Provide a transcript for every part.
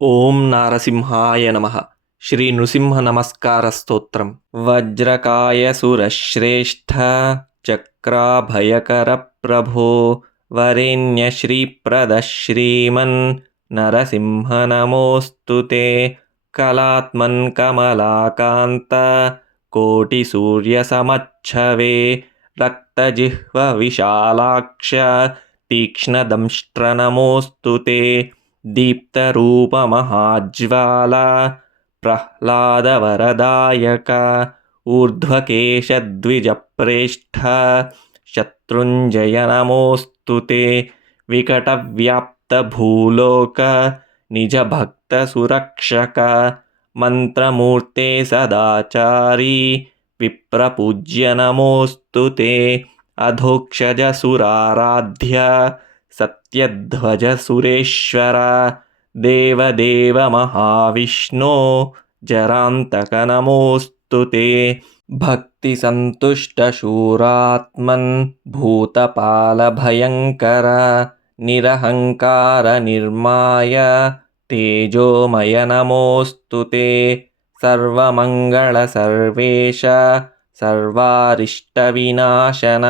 ಓಂ ನಾರಸಿಂಹಾಯ ನಮಃ. ಶ್ರೀ ನೃಸಿಂಹ ನಮಸ್ಕಾರ ಸ್ತೋತ್ರಂ. ವಜ್ರಕಾಯ ಸುರಶ್ರೇಷ್ಠ ಚಕ್ರಾಭಯಕರ ಪ್ರಭೋ ವರೇಣ್ಯ ಶ್ರೀಪ್ರದ ಶ್ರೀಮನ್ ನರಸಿಂಹ ನಮೋಸ್ತುತೆ. ಕಲಾತ್ಮನ್ ಕಮಲಾಕಾಂತ ಕೋಟಿ ಸೂರ್ಯ ಸಮಚ್ಛವೇ ರಕ್ತಜಿಹ್ವ ವಿಶಾಲಾಕ್ಷ ತೀಕ್ಷ್ಣದಂಷ್ಟ್ರ ನಮೋಸ್ತುತೆ. ದೀಪ್ತರೂಪ ಮಹಾಜ್ವಾಲ ಪ್ರಹ್ಲಾದವರದಾಯಕ ಊರ್ಧ್ವಕೇಶದ್ವಿಜಪ್ರೇಷ್ಠ ಶತ್ರುಂಜಯ ನಮೋಸ್ತುತೆ. ವಿಕಟವ್ಯಾಪ್ತ ಭೂಲೋಕ ನಿಜ ಭಕ್ತ ಸುರಕ್ಷಕ ಮಂತ್ರಮೂರ್ತೆ ಸದಾಚಾರಿ ವಿಪ್ರಪೂಜ್ಯ ನಮೋಸ್ತುತೆ. ಅಧೋಕ್ಷಜ ಸುರಾರಾಧ್ಯ ಸತ್ಯಧ್ವಜ ಸುರೇಶ್ವರ ದೇವದೇವ ಮಹಾವಿಷ್ಣೋ ಜರಾಂತಕ ನಮೋಸ್ತುತೆ. ಭಕ್ತಿ ಸಂತುಷ್ಟ ಶೂರಾತ್ಮನ್ ಭೂತಪಾಲ ಭಯಂಕರ ನಿರಹಂಕಾರ ನಿರ್ಮಾಯ ತೇಜೋಮಯ ನಮೋಸ್ತುತೆ. ಸರ್ವಮಂಗಳ ಸರ್ವೇಶ ಸರ್ವಾರಿಷ್ಟ ವಿನಾಶನ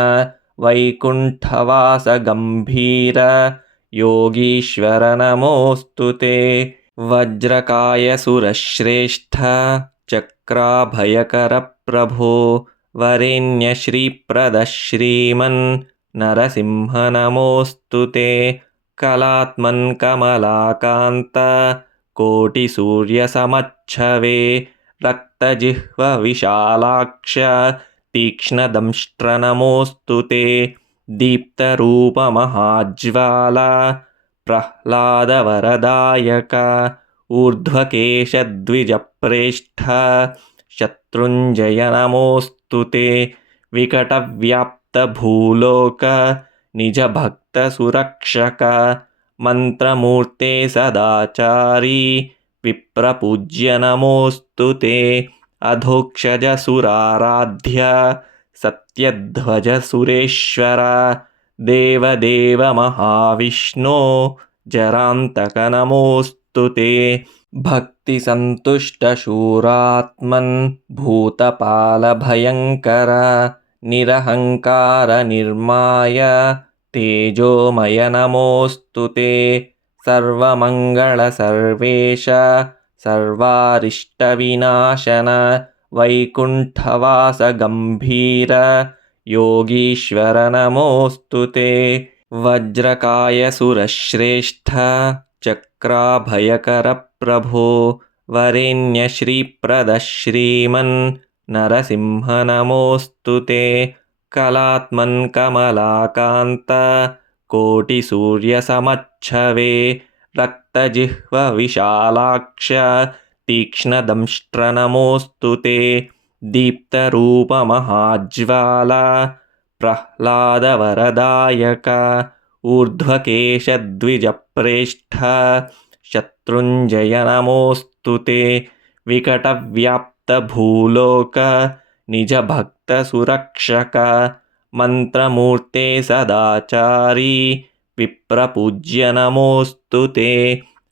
ವೈಕುಂಠವಾಸ ಗಂಭೀರ ಯೋಗೀಶ್ವರ ನಮೋಸ್ತುತೆ. ವಜ್ರಕಾಯ ಸುರಶ್ರೇಷ್ಠ ಚಕ್ರಾಭಯಕರ ಪ್ರಭೋ ವರೇಣ್ಯ ಶ್ರೀಪ್ರದ ಶ್ರೀಮನ್ ನರಸಿಂಹ ನಮೋಸ್ತುತೆ. ಕಲಾತ್ಮನ್ ಕಮಲಾಕಾಂತ ಕೋಟಿ ಸೂರ್ಯ ಸಮಚ್ಛವೇ ರಕ್ತಜಿಹ್ವ ವಿಶಾಲಾಕ್ಷ ತೀಕ್ಷ್ಣದಂಷ್ಟ್ರ ನಮೋಸ್ತುತೆ. ದೀಪ್ತರೂಪ ಮಹಾಜ್ವಾಲ ಪ್ರಹ್ಲಾದವರದಾಯಕ ಊರ್ಧ್ವಕೇಶದ್ವಿಜಪ್ರೇಷ್ಠ ಶತ್ರುಂಜಯ ನಮೋಸ್ತುತೆ. ವಿಕಟವ್ಯಾಪ್ತ ಭೂಲೋಕ ನಿಜ ಭಕ್ತ ಸುರಕ್ಷಕ ಮಂತ್ರಮೂರ್ತೆ ಸದಾಚಾರಿ ವಿಪ್ರಪೂಜ್ಯ ನಮೋಸ್ತುತೆ. ಅಧೋಕ್ಷಜ ಸುರಾರಾಧ್ಯ ಸತ್ಯಧ್ವಜ ಸುರೇಶ್ವರ ದೇವದೇವ ಮಹಾವಿಷ್ಣೋ ಜರಾಂತಕ ನಮೋಸ್ತುತೆ. ಭಕ್ತಿ ಸಂತುಷ್ಟ ಶೂರಾತ್ಮನ್ ಭೂತಪಾಲ ಭಯಂಕರ ನಿರಹಂಕಾರ ನಿರ್ಮಾಯ ತೇಜೋಮಯ ನಮೋಸ್ತುತೆ. ಸರ್ವಮಂಗಳ ಸರ್ವೇಶ ಸರ್ವಾರಿಷ್ಟ ವಿನಾಶನ ವೈಕುಂಠವಾಸ ಗಂಭೀರ ಯೋಗೀಶ್ವರ ನಮೋಸ್ತುತೆ. ವಜ್ರಕಾಯ ಸುರಶ್ರೇಷ್ಠ ಚಕ್ರಾಭಯಕರ ಪ್ರಭೋ ವರೇಣ್ಯ ಶ್ರೀಪ್ರದ ಶ್ರೀಮನ್ ನರಸಿಂಹ ನಮೋಸ್ತುತೆ. ಕಲಾತ್ಮನ್ ಕಮಲಾಕಾಂತ ಕೋಟಿ ಸೂರ್ಯ ಸಮಚ್ಛವೇ ರಕ್ತಜಿಹ್ವ ವಿಶಾಲಾಕ್ಷ ತೀಕ್ಷ್ಣದಂಷ್ಟ್ರ ನಮೋಸ್ತುತೆ. ದೀಪ್ತರೂಪ ಮಹಾಜ್ವಾಲ ಪ್ರಹ್ಲಾದವರದಾಯಕ ಊರ್ಧ್ವಕೇಶದ್ವಿಜಪ್ರೇಷ್ಠ ಶತ್ರುಂಜಯ ನಮೋಸ್ತುತೆ. ವಿಕಟವ್ಯಾಪ್ತ ಭೂಲೋಕ ನಿಜ ಭಕ್ತ ಸುರಕ್ಷಕ ಮಂತ್ರಮೂರ್ತೆ ಸದಾಚಾರಿ ವಿಪ್ರಪೂಜ್ಯ ನಮೋಸ್ತುತೆ.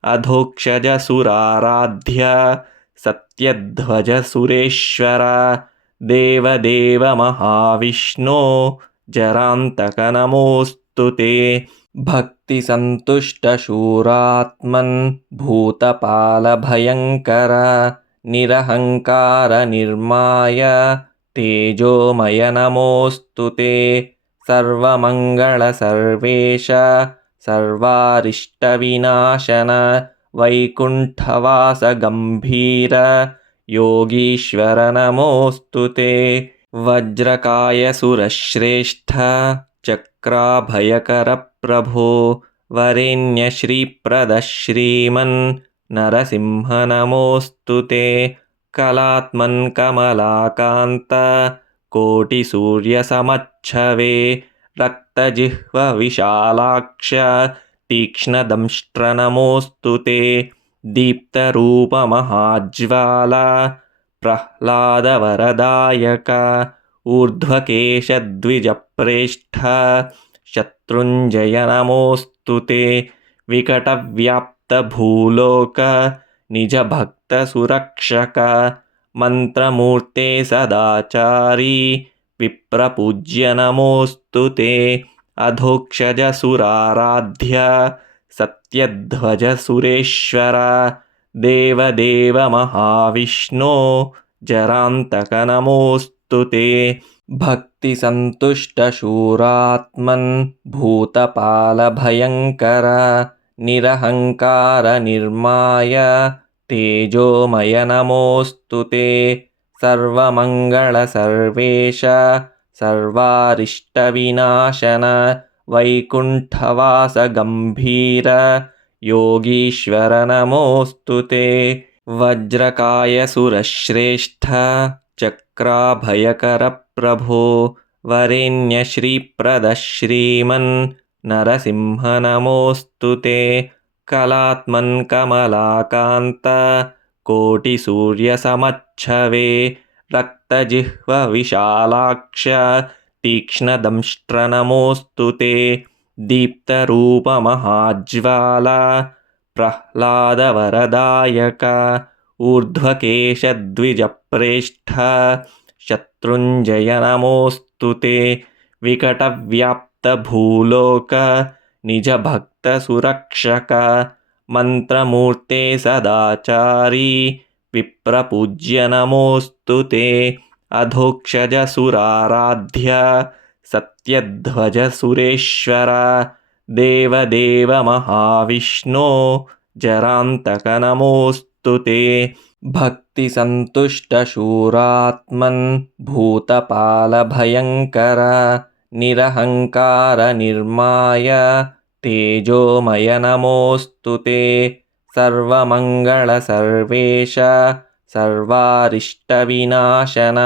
ಅಧೋಕ್ಷಜ ಸುರಾರಾಧ್ಯ ಸತ್ಯಧ್ವಜ ಸುರೇಶ್ವರ ದೇವದೇವ ಮಹಾವಿಷ್ಣೋ ಜರಾಂತಕ ನಮೋಸ್ತುತೆ. ಭಕ್ತಿ ಸಂತುಷ್ಟ ಶೂರಾತ್ಮನ್ ಭೂತಪಾಲ ಭಯಂಕರ ನಿರಹಂಕಾರ ನಿರ್ಮಾಯ ತೇಜೋಮಯ ನಮೋಸ್ತುತೆ. ಸರ್ವಮಂಗಳ ಸರ್ವೇಶ ಸರ್ವಾರಿಷ್ಟ ವಿನಾಶನ ವೈಕುಂಠವಾಸ ಗಂಭೀರ ಯೋಗೀಶ್ವರ ನಮೋಸ್ತುತೆ. ವಜ್ರಕಾಯ ಸುರಶ್ರೇಷ್ಠ ಚಕ್ರಾಭಯಕರ ಪ್ರಭೋ ವರೇಣ್ಯ ಶ್ರೀಪ್ರದ ಶ್ರೀಮನ್ ನರಸಿಂಹ ನಮೋಸ್ತುತೆ. ಕಲಾತ್ಮನ್ ಕಮಲಾಕಾಂತ ಕೋಟಿ ಸೂರ್ಯ ಸಮಚ್ಛವೇ ರಕ್ತಜಿಹ್ವ ವಿಶಾಲಾಕ್ಷ ತೀಕ್ಷ್ಣದಂಷ್ಟ್ರ ನಮೋಸ್ತುತೆ. ದೀಪ್ತರೂಪ ಮಹಾಜ್ವಾಲ ಪ್ರಹ್ಲಾದವರದಾಯಕ ಊರ್ಧ್ವಕೇಶದ್ವಿಜಪ್ರೇಷ್ಠ ಶತ್ರುಂಜಯ ನಮೋಸ್ತುತೆ. ವಿಕಟವ್ಯಾಪ್ತ व्याप्तभूलोक निजभक्तसुरक्षक मन्त्रमूर्ते सदाचारी विप्रपूज्य नमोऽस्तु ते अधोक्षजसुराराध्य सत्यध्वजसुरेश्वर देवदेव महाविष्णो जरान्तक नमोऽस्तु ते भक्तिसन्तुष्टशूरात्मन् भूतपालभयङ्कर निरहङ्कार निर्माय तेजोमय नमोऽस्तु ते सर्वमङ्गलसर्वेश सर्वारिष्टविनाशन वैकुण्ठवास गम्भीर योगीश्वर नमोऽस्तु ते वज्रकाय सुरश्रेष्ठ चक्राभयकर प्रभो वरेण्य श्रीप्रद श्रीमन् नरसिंह नमोऽस्तु ते कलात्मन् कमलाकान्त कोटिसूर्यसमच्छवे रक्तजिह्व विशालाक्ष तीक्ष्णदंष्ट्र नमोऽस्तु ते दीप्तरूपमहाज्वाला प्रह्लादवरदायक ऊर्ध्वकेशद्विजप्रेष्ठ शत्रुञ्जय नमोऽस्तु ते विकटव्याप्तभूलोक निजभक्तसुरक्षक मन्त्रमूर्ते सदाचारी विप्रपूज्य नमोऽस्तु ते अधोक्षजसुराराध्य सत्यध्वजसुरेश्वर देवदेव महाविष्णो जरान्तक नमोऽस्तु ते भक्तिसन्तुष्टशूरात्मन् भूतपालभयङ्कर निरहङ्कार निर्माय तेजोमय नमोऽस्तु ते सर्वमङ्गलसर्वेश सर्वारिष्टविनाशन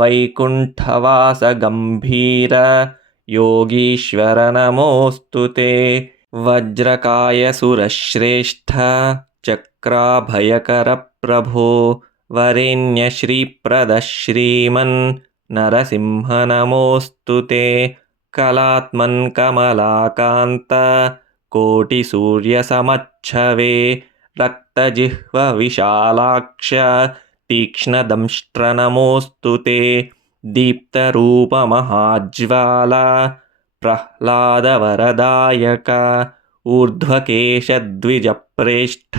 वैकुण्ठवास गम्भीर योगीश्वर नमोऽस्तु ते वज्रकाय सुरश्रेष्ठ चक्राभयकर प्रभो वरेण्य श्रीप्रद श्रीमन् नरसिंह नमोऽस्तु ते कलात्मन् कमलाकान्त कोटिसूर्यसमच्छवे रक्तजिह्व विशालाक्ष तीक्ष्णदंष्ट्र नमोऽस्तु ते दीप्तरूपमहाज्वाला प्रह्लादवरदायक ऊर्ध्वकेशद्विजप्रेष्ठ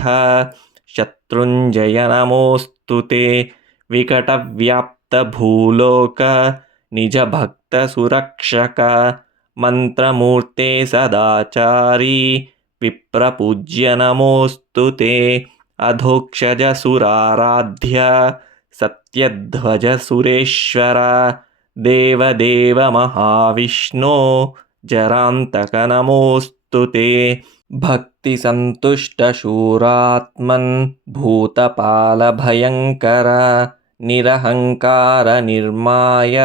शत्रुञ्जय नमोऽस्तु ते विकटव्याप्तभूलोक निजभक्तसुरक्षक मन्त्रमूर्ते सदाचारी विप्रपूज्य नमोऽस्तु ते अधोक्षजसुराराध्य सत्यध्वजसुरेश्वर देवदेव महाविष्णो जरान्तक नमोऽस्तु ते भक्तिसन्तुष्टशूरात्मन् भूतपालभयङ्कर निरहङ्कार निर्माय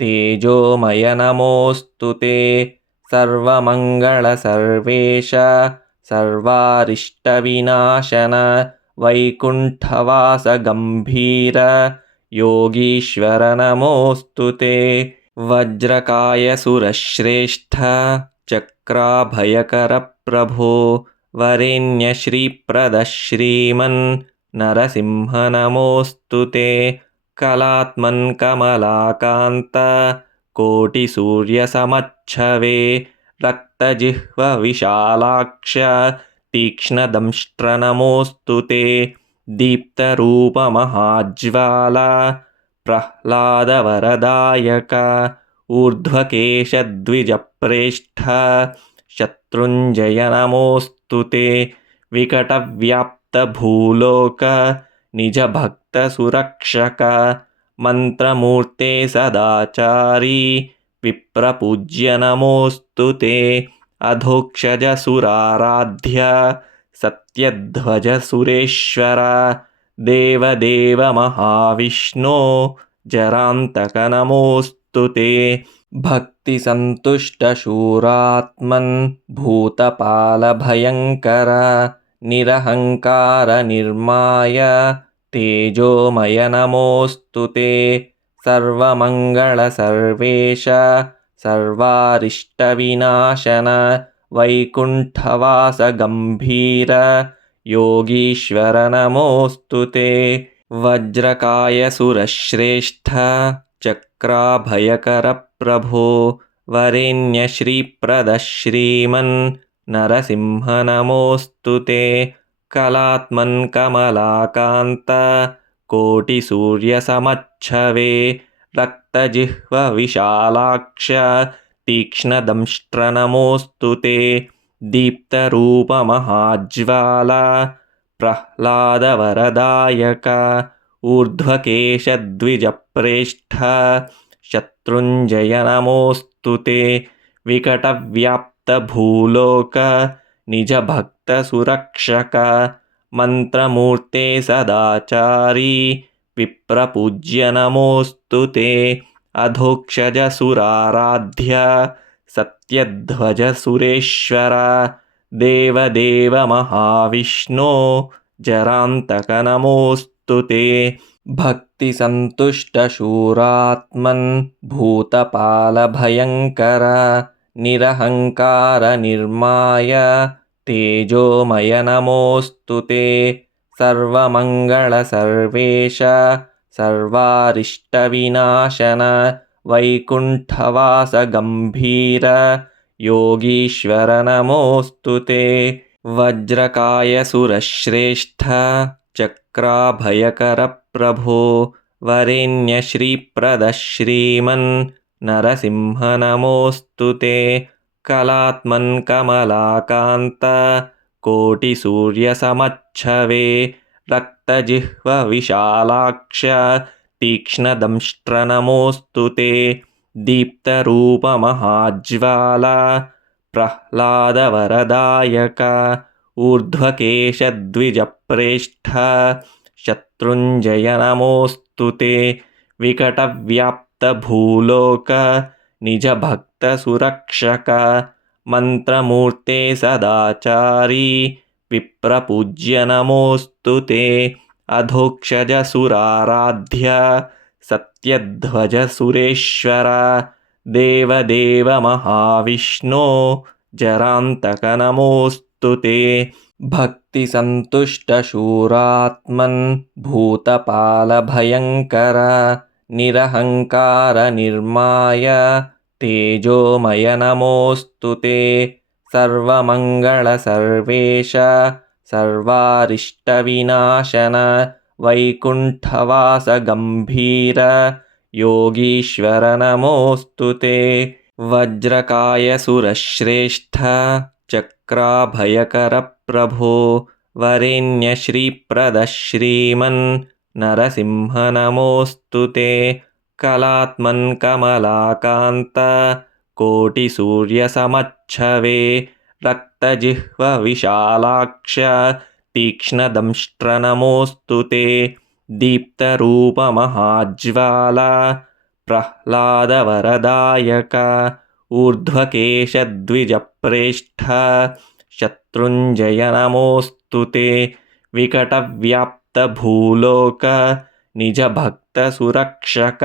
तेजोमय नमोऽस्तु ते सर्वमङ्गलसर्वेश सर्वारिष्टविनाशन वैकुण्ठवास गम्भीर योगीश्वर नमोऽस्तु ते वज्रकाय सुरश्रेष्ठ चक्राभयकर प्रभो वरेण्य श्रीप्रद श्रीमन् नरसिंह नमोऽस्तु ते कलात्मन् कमलाकान्त कोटिसूर्यसमच्छवे रक्तजिह्व विशालाक्ष तीक्ष्णदंष्ट्र नमोऽस्तु ते दीप्तरूपमहाज्वाला प्रह्लादवरदायक ऊर्ध्वकेशद्विजप्रेष्ठ शत्रुञ्जय नमोऽस्तु ते विकटव्याप्तभूलोक निजभक्तसुरक्षक मन्त्रमूर्ते सदाचारी विप्रपूज्य नमोऽस्तु ते अधोक्षजसुराराध्य सत्यध्वजसुरेश्वर देवदेव महाविष्णो जरान्तक नमोऽस्तु ते भक्तिसन्तुष्टशूरात्मन् भूतपालभयङ्कर निरहङ्कार निर्माय तेजोमय नमोऽस्तु ते सर्वमङ्गलसर्वेश सर्वारिष्टविनाशन वैकुण्ठवास गम्भीर योगीश्वर नमोऽस्तु ते। वज्रकाय सुरश्रेष्ठ चक्राभयकर प्रभो वरेण्य श्रीप्रद श्रीमन् नरसिंह नमोऽस्तु ते। कलात्मन् कमलाकान्त कोटिसूर्यसमच्छवे रक्तजिह्व विशालाक्ष तीक्ष्णदंष्ट्र नमोऽस्तु ते। दीप्तरूपमहाज्वाला प्रह्लादवरदायक ऊर्ध्वकेशद्विजप्रेष्ठ शत्रुञ्जय नमोऽस्तु ते। विकटव्याप्तभूलोक निजभक्तसुरक्षक मन्त्रमूर्ते सदाचारी विप्रपूज्य नमोऽस्तु ते। अधोक्षजसुराराध्य सत्यध्वज सुरेश्वर देवदेव महाविष्णो जरान्तक नमोऽस्तु ते। भक्तिसन्तुष्टशूरात्मन् भूतपालभयङ्कर निरहङ्कार निर्माय तेजोमय नमोऽस्तु ते। सर्वमङ्गलसर्वेश सर्वारिष्टविनाशन वैकुण्ठवास गम्भीर योगीश्वर नमोऽस्तु ते। वज्रकाय सुरश्रेष्ठ चक्राभयकर प्रभो वरेण्य श्रीप्रद श्रीमन् नरसिंह नमोऽस्तु ते। कलात्मन् कमलाकान्त कोटिसूर्यसमच्छवे रक्तजिह्व विशालाक्ष तीक्ष्णदंष्ट्र नमोऽस्तु ते। दीप्तरूपमहाज्वाला प्रह्लादवरदायक ऊर्ध्वकेशद्विजप्रेष्ठ शत्रुञ्जय नमोऽस्तु ते। विकटव्याप्तभूलोक निजभक्तसुरक्षक मन्त्रमूर्ते सदाचारी विप्रपूज्य नमोऽस्तु ते। अधोक्षजसुराराध्य सत्यध्वज सुरेश्वर देवदेव महाविष्णो जरान्तक नमोऽस्तु ते। भक्तिसन्तुष्टशूरात्मन् भूतपालभयङ्कर निरहङ्कार निर्माय तेजोमय नमोऽस्तु ते। सर्वमङ्गलसर्वेश सर्वारिष्टविनाशन वैकुण्ठवास गम्भीर योगीश्वर नमोऽस्तु ते। वज्रकाय सुरश्रेष्ठ चक्राभयकर प्रभो वरेण्य श्रीप्रद श्रीमन् नरसिंह नमोऽस्तु ते। कलात्मन् कमलाकान्त कोटिसूर्यसमच्छवे रक्तजिह्व विशालाक्ष तीक्ष्णदंष्ट्र नमोऽस्तु ते। दीप्तरूपमहाज्वाला प्रह्लादवरदायक ऊर्ध्वकेशद्विजप्रेष्ठ शत्रुञ्जय नमोऽस्तु ते। विकटव्याप्तभूलोक निजभक्तसुरक्षक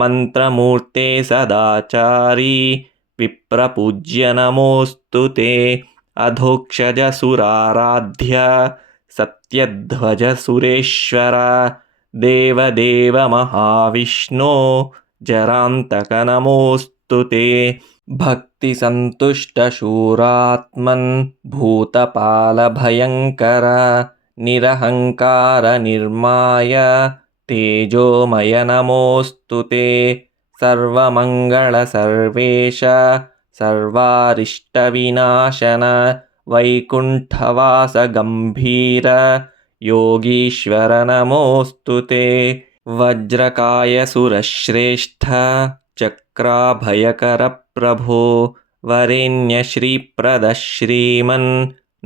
मन्त्रमूर्ते सदाचारी विप्रपूज्य नमोऽस्तु ते। अधोक्षजसुराराध्य सत्यध्वज सुरेश्वर देवदेव महाविष्णो जरान्तक नमोऽस्तु ते। भक्तिसन्तुष्टशूरात्मन् भूतपालभयङ्कर निरहङ्कार निर्माय तेजोमय नमोऽस्तु ते। सर्वमङ्गलसर्वेश सर्वारिष्टविनाशन वैकुण्ठवास गम्भीर योगीश्वर नमोऽस्तु ते। वज्रकाय सुरश्रेष्ठ चक्राभयकर प्रभो वरेण्य श्रीप्रद श्रीमन्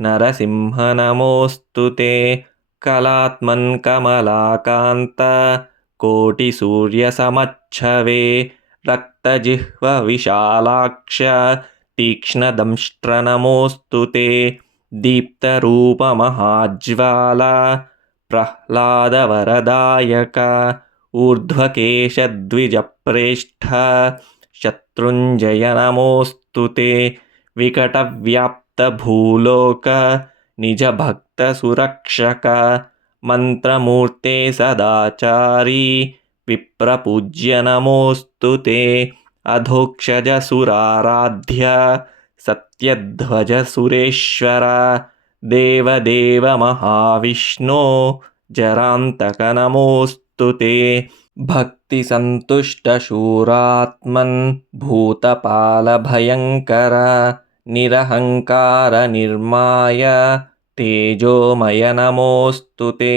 नरसिंह नमोऽस्तु ते। कलात्मन् कमलाकान्त कोटिसूर्यसमच्छवे रक्तजिह्व विशालाक्ष तीक्ष्णदंष्ट्र नमोऽस्तु ते। दीप्तरूपमहाज्वाला प्रह्लादवरदायक ऊर्ध्वकेशद्विजप्रेष्ठ शत्रुञ्जय नमोऽस्तु ते। विकटव्याप्तभूलोक निजभक्तसुरक्षक मन्त्रमूर्ते सदाचारी विप्रपूज्य नमोऽस्तु ते अधोक्षजसुराराध्य सत्यध्वजसुरेश्वर देवदेव महाविष्णो जरान्तक नमोऽस्तु ते भक्तिसन्तुष्टशूरात्मन् भूतपालभयङ्कर निरहङ्कारनिर्माय तेजोमय नमोऽस्तु ते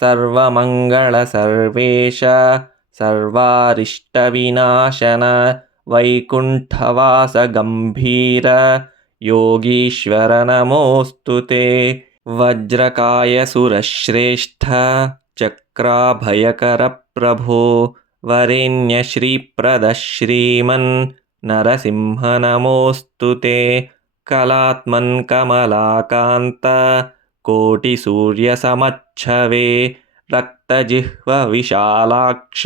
सर्वमङ्गलसर्वेश सर्वारिष्टविनाशन वैकुण्ठवासगम्भीर योगीश्वर नमोऽस्तु ते वज्रकायसुरश्रेष्ठ चक्राभयकरप्रभो वरेण्यश्रीप्रदश्रीमन् नरसिंह नमोऽस्तु ते कलात्मन् कमलाकान्त कोटिसूर्यसमच्छवे रक्तजिह्वविशालाक्ष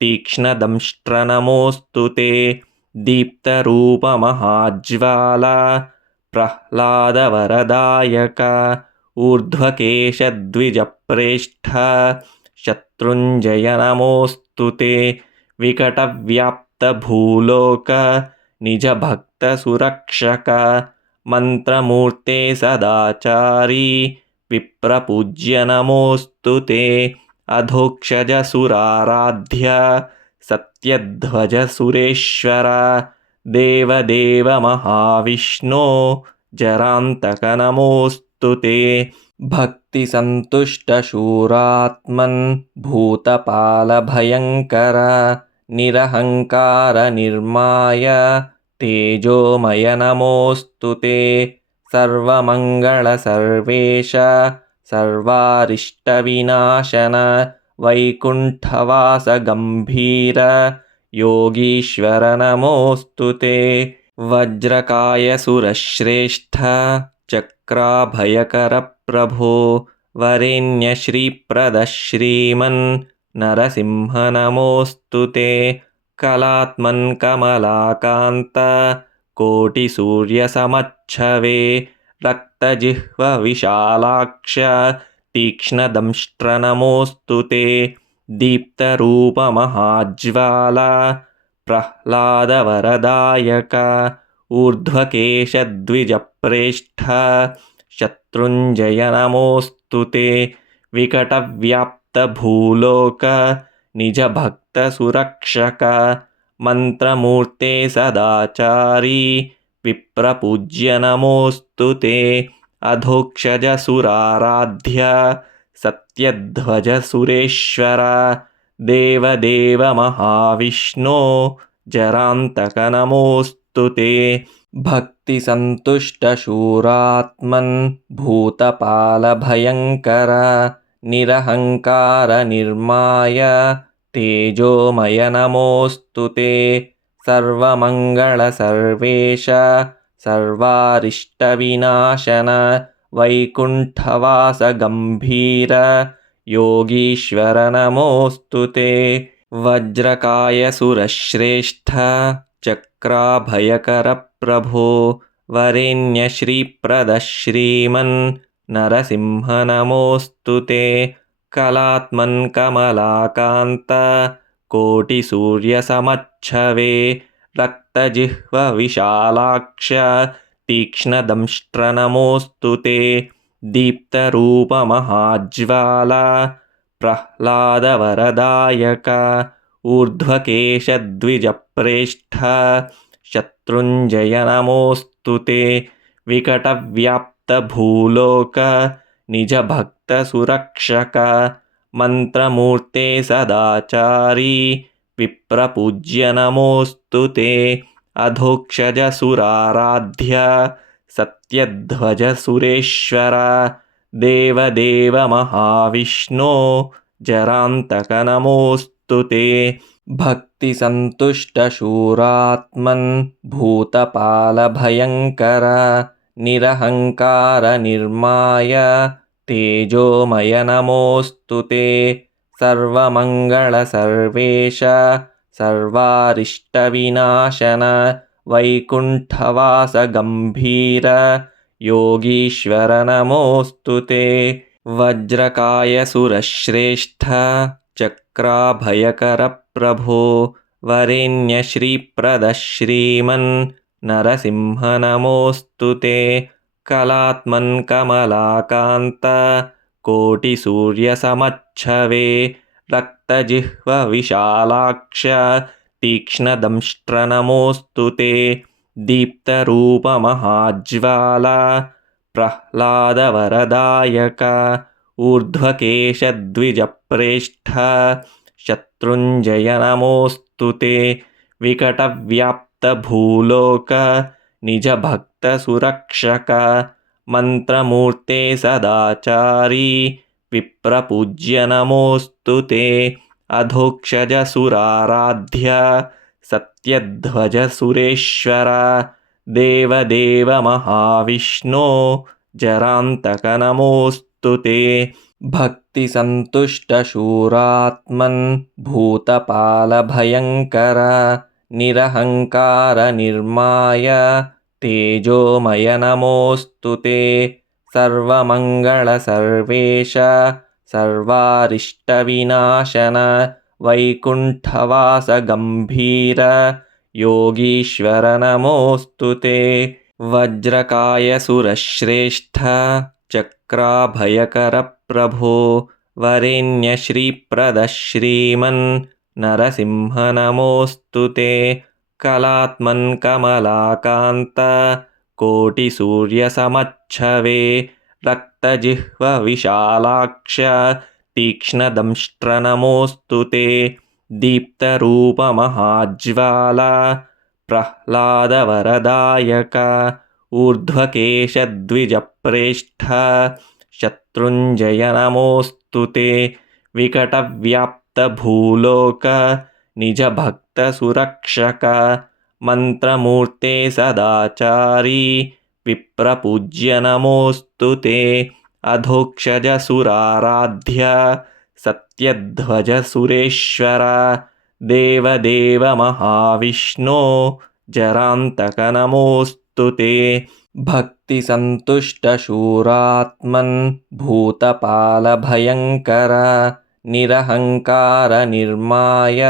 तीक्ष्णदंष्ट्र नमोऽस्तु ते दीप्तरूपमहाज्वाला प्रह्लादवरदायक ऊर्ध्वकेशद्विजप्रेष्ठ शत्रुञ्जय नमोऽस्तु ते विकटव्याप्तभूलोक निजभक्तसुरक्षक मन्त्रमूर्ते सदाचारी विप्रपूज्य नमोऽस्तु ते अधोक्षजसुराराध्य सत्यध्वजसुरेश्वर देवदेव महाविष्णो जरान्तक नमोऽस्तु ते भक्तिसन्तुष्टशूरात्मन् भूतपालभयङ्कर निरहङ्कारनिर्माय तेजोमय नमोऽस्तु ते सर्वमङ्गलसर्वेश सर्वारिष्टविनाशन वैकुण्ठवासगम्भीर योगीश्वर नमोऽस्तु ते वज्रकायसुरश्रेष्ठ चक्राभयकरप्रभो वरेण्यश्रीप्रदश्रीमन् नरसिंह नमोऽस्तु ते कलात्मन् कमलाकान्त कोटिसूर्यसमच्छवे रक्तजिह्वविशालाक्ष तीक्ष्णदंष्ट्र नमोऽस्तु ते दीप्तरूपमहाज्वाला प्रह्लादवरदायक ऊर्ध्वकेशद्विजप्रेष्ठ शत्रुञ्जय नमोऽस्तु ते विकटव्याप्तभूलोक निजभक्तसुरक्षक मन्त्रमूर्ते सदाचारी विप्रपूज्य नमोऽस्तु ते अधोक्षजसुराराध्य सत्यध्वजसुरेश्वर देवदेव महाविष्णो जरान्तक नमोऽस्तु ते भक्तिसन्तुष्टशूरात्मन् भूतपालभयङ्कर निरहङ्कारनिर्माय तेजोमय नमोऽस्तु ते सर्वमङ्गलसर्वेश सर्वारिष्टविनाशन वैकुण्ठवासगम्भीर योगीश्वर नमोऽस्तु ते वज्रकायसुरश्रेष्ठ चक्राभयकरप्रभो वरेण्यश्रीप्रदश्रीमन् नरसिंह नमोऽस्तु ते कलात्मन् कमलाकान्त कोटिसूर्यसमच्छवे रक्तजिह्वविशालाक्ष तीक्ष्णदंष्ट्र नमोऽस्तु ते दीप्तरूपमहाज्वाला प्रह्लादवरदायक ऊर्ध्वकेशद्विजप्रेष्ठ शत्रुञ्जय नमोऽस्तु ते विकटव्याप्तभूलोक निजभक्तसुरक्षक मन्त्रमूर्ते सदाचारी विप्रपूज्य नमोऽस्तु ते अधोक्षजसुराराध्य सत्यध्वजसुरेश्वर देवदेव महाविष्णो जरान्तक नमोऽस्तु ते भक्तिसन्तुष्टशूरात्मन् भूतपालभयङ्कर निरहङ्कारनिर्माय तेजोमय नमोऽस्तु ते सर्वमङ्गलसर्वेश सर्वारिष्टविनाशन वैकुण्ठवास गम्भीर योगीश्वर नमोऽस्तु ते। वज्रकाय सुरश्रेष्ठ चक्राभयकर प्रभो वरेण्य श्रीप्रद श्रीमन् नरसिंह नमोऽस्तु ते। कलात्मन् कमलाकान्त कोटिसूर्यसमच्छवे रक्तजिह्व विशालाक्ष तीक्ष्णदंष्ट्र नमोऽस्तु ते। दीप्तरूपमहाज्वाला प्रह्लादवरदायक ऊर्ध्वकेशद्विजप्रेष्ठ शत्रुञ्जय नमोऽस्तु ते। विकटव्याप्तभूलोक निजभक्तसुरक्षक मन्त्रमूर्ते सदाचारी विप्रपूज्य नमोऽस्तु ते। अधोक्षजसुराराध्य सत्यध्वज सुरेश्वर देवदेव महाविष्णो जरान्तक नमोऽस्तु ते। भक्तिसन्तुष्टशूरात्मन् भूतपालभयङ्कर निरहङ्कार निर्माय तेजोमय नमोऽस्तु ते। सर्वमङ्गलसर्वेश सर्वारिष्टविनाशन वैकुण्ठवास गम्भीर योगीश्वर नमोऽस्तु ते। वज्रकाय सुरश्रेष्ठ चक्राभयकर प्रभो वरेण्य श्रीप्रद श्रीमन् नरसिंह नमोऽस्तु ते। कलात्मन् कमलाकान्त कोटिसूर्यसमच्छवे रक्तजिह्व विशालाक्ष तीक्ष्णदंष्ट्र नमोऽस्तु ते। दीप्तरूपमहाज्वाला प्रह्लादवरदायक ऊर्ध्वकेशद्विजप्रेष्ठ शत्रुञ्जय नमोऽस्तु ते। विकटव्याप्तभूलोक निजभक्तसुरक्षक मन्त्रमूर्ते सदाचारी विप्रपूज्य नमोऽस्तु ते। अधोक्षजसुराराध्य सत्यध्वज सुरेश्वर देवदेव महाविष्णो जरान्तक नमोऽस्तु ते। भक्तिसन्तुष्टशूरात्मन् भूतपालभयङ्कर निरहङ्कार निर्माय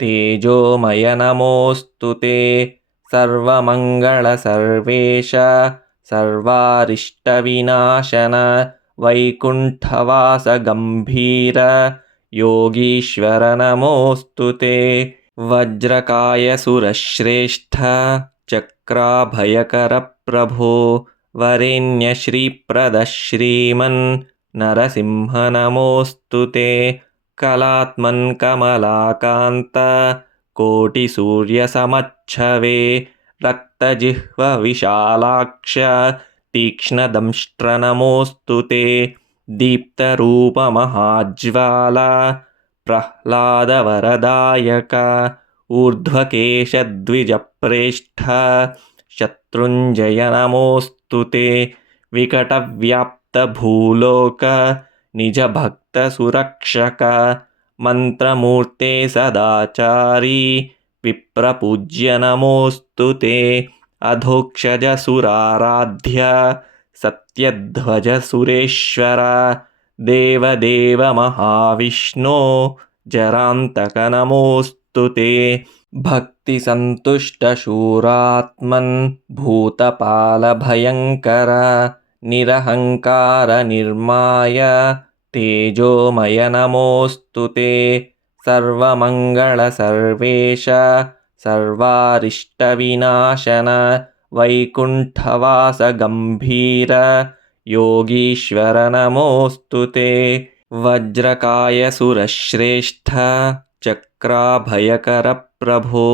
तेजोमय नमोऽस्तु ते। सर्वमङ्गलसर्वेश सर्वारिष्टविनाशन वैकुण्ठवास गम्भीर योगीश्वर नमोऽस्तु ते। वज्रकाय सुरश्रेष्ठ चक्राभयकर प्रभो वरेण्य श्रीप्रद श्रीमन् नरसिंह नमोऽस्तु ते। कलात्मन् कमलाकान्त कोटिसूर्यसमच्छवे रक्तजिह्व विशालाक्ष तीक्ष्णदंष्ट्र नमोऽस्तु ते। दीप्तरूपमहाज्वाला प्रह्लादवरदायक ऊर्ध्वकेशद्विजप्रेष्ठ शत्रुञ्जय नमोऽस्तु ते। विकटव्याप्तभूलोक निजभक्तसुरक्षक मन्त्रमूर्ते सदाचारी विप्रपूज्य नमोऽस्तु ते। अधोक्षजसुराराध्य सत्यध्वज सुरेश्वर देवदेव महाविष्णो जरान्तक नमोऽस्तु ते। भक्तिसन्तुष्टशूरात्मन् भूतपालभयङ्कर निरहङ्कार निर्माय तेजोमय नमोऽस्तु ते। सर्वमङ्गलसर्वेश सर्वारिष्टविनाशन वैकुण्ठवास गम्भीर योगीश्वर नमोऽस्तु ते। वज्रकाय सुरश्रेष्ठ चक्राभयकर प्रभो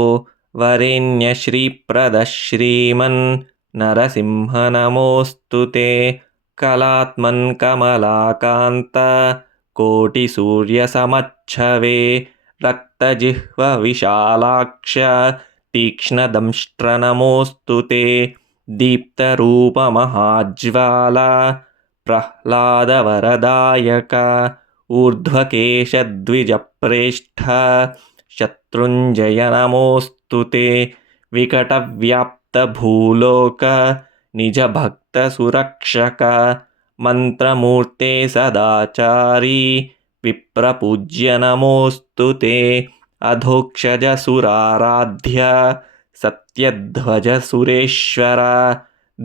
वरेण्य श्रीप्रद श्रीमन् नरसिंह नमोऽस्तु ते। कलात्मन् कमलाकान्त कोटिसूर्यसमच्छवे रक्तजिह्व विशालाक्ष तीक्ष्णदंष्ट्र नमोऽस्तु ते। दीप्तरूपमहाज्वाला प्रह्लादवरदायक ऊर्ध्वकेशद्विजप्रेष्ठ शत्रुञ्जय नमोऽस्तु ते। विकटव्याप्तभूलोक निजभक्तसुरक्षक मन्त्रमूर्ते सदाचारी विप्रपूज्य नमोऽस्तु ते अधोक्षजसुराराध्य सत्यध्वजसुरेश्वर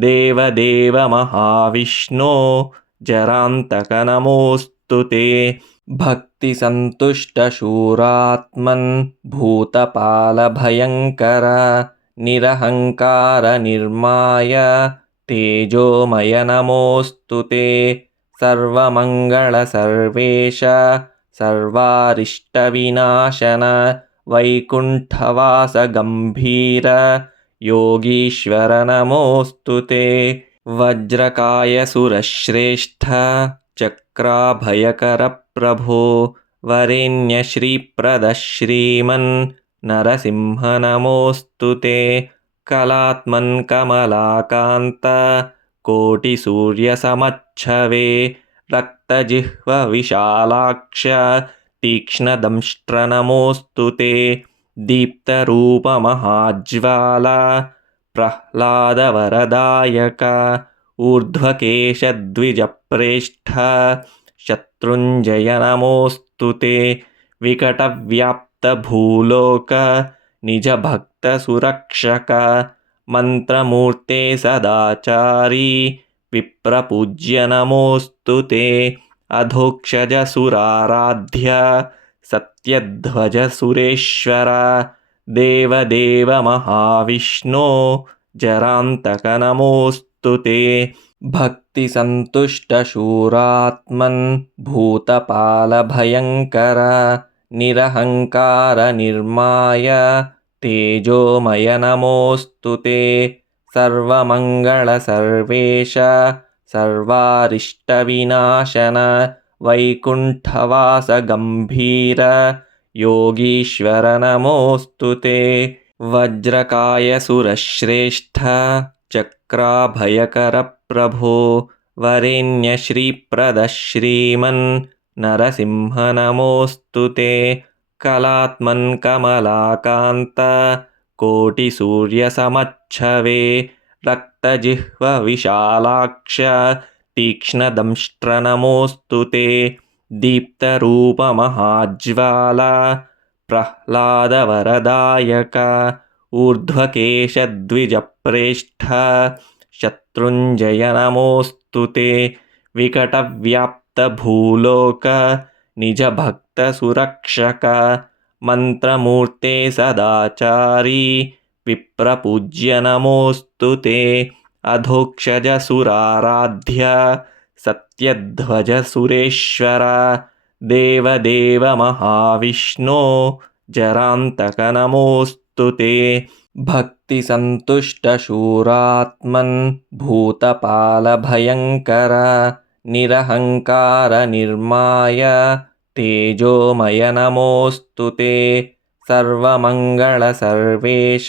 देवदेव महाविष्णो जरान्तक नमोऽस्तु ते भक्तिसन्तुष्टशूरात्मन् भूतपालभयङ्कर निरहङ्कारनिर्माय तेजोमय नमोऽस्तु ते सर्वमङ्गलसर्वेश सर्वारिष्टविनाशन वैकुण्ठवासगम्भीर योगीश्वर नमोऽस्तु ते वज्रकायसुरश्रेष्ठ चक्राभयकरप्रभो वरेण्यश्रीप्रदश्रीमन् नरसिंह नमोऽस्तु ते कलात्मन् कमलाकान्त कोटिसूर्यसमच्छवे रक्तजिह्वविशालाक्ष तीक्ष्णदंष्ट्र नमोऽस्तु ते दीप्तरूपमहाज्वाला प्रह्लादवरदायक ऊर्ध्वकेशद्विजप्रेष्ठ शत्रुञ्जय नमोऽस्तु ते विकटव्याप्तभूलोक निजभक्तसुरक्षक मन्त्रमूर्ते सदाचारी विप्रपूज्य नमोऽस्तु ते अधोक्षजसुराराध्य सत्यध्वजसुरेश्वर देवदेव महाविष्णो जरान्तक नमोऽस्तु ते भक्तिसन्तुष्टशूरात्मन् भूतपालभयङ्कर निरहङ्कारनिर्माय तेजोमय नमोऽस्तु ते सर्वमङ्गलसर्वेश सर्वारिष्टविनाशन वैकुण्ठवासगम्भीर योगीश्वर नमोऽस्तु ते वज्रकायसुरश्रेष्ठ चक्राभयकरप्रभो वरेण्यश्रीप्रदश्रीमन् नरसिंह नमोऽस्तु ते कलात्मन् कमलाकान्त कोटिसूर्यसमच्छवे रक्तजिह्वविशालाक्ष तीक्ष्णदंष्ट्र नमोऽस्तु ते दीप्तरूपमहाज्वाला प्रह्लादवरदायक ऊर्ध्वकेशद्विजप्रेष्ठ शत्रुञ्जय नमोऽस्तु ते विकटव्याप्तभूलोक निजभक्तसुरक्षक मन्त्रमूर्ते सदाचारी विप्रपूज्य नमोऽस्तु ते अधोक्षजसुराराध्य सत्यध्वजसुरेश्वर देवदेव महाविष्णो जरान्तक नमोऽस्तु ते भक्तिसन्तुष्टशूरात्मन् भूतपालभयङ्कर निरहङ्कारनिर्माय तेजोमय नमोऽस्तु ते सर्वमङ्गलसर्वेश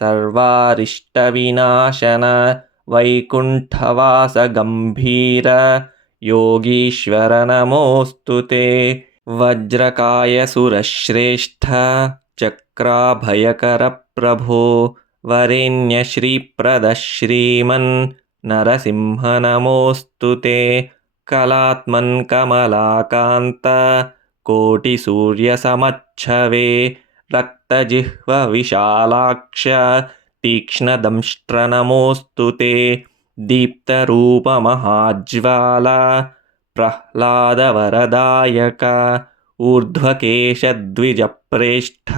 सर्वारिष्टविनाशन वैकुण्ठवासगम्भीर योगीश्वर नमोऽस्तु ते वज्रकायसुरश्रेष्ठ चक्राभयकरप्रभो वरेण्यश्रीप्रदश्रीमन् नरसिंह नमोऽस्तु ते कलात्मन् कमलाकान्त कोटिसूर्यसमच्छवे रक्तजिह्वविशालाक्ष तीक्ष्णदंष्ट्र नमोऽस्तु ते दीप्तरूपमहाज्वाला प्रह्लादवरदायक ऊर्ध्वकेशद्विजप्रेष्ठ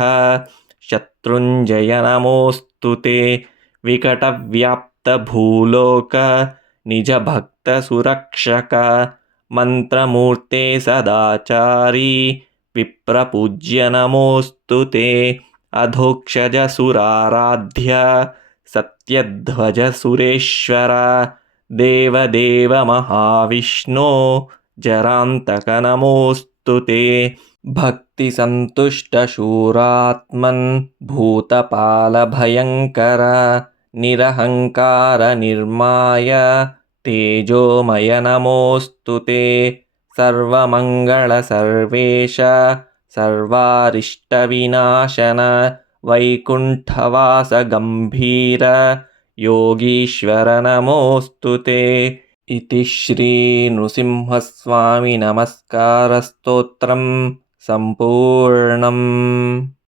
शत्रुञ्जय नमोऽस्तु ते विकटव्याप्तभूलोक निजभक्तसुरक्षक मन्त्रमूर्ते सदाचारी विप्रपूज्य नमोऽस्तु ते अधोक्षजसुराराध्य सत्यध्वजसुरेश्वर देवदेव महाविष्णो जरान्तक नमोऽस्तु ते भक्तिसन्तुष्टशूरात्मन् भूतपालभयङ्कर निरहङ्कारनिर्माय तेजोमय नमोऽस्तु ते सर्वमङ्गलसर्वेश सर्वारिष्टविनाशन वैकुण्ठवास गम्भीर योगीश्वर नमोऽस्तु ते। इति श्रीनृसिंहस्वामि नमस्कारस्तोत्रम् सम्पूर्णम्।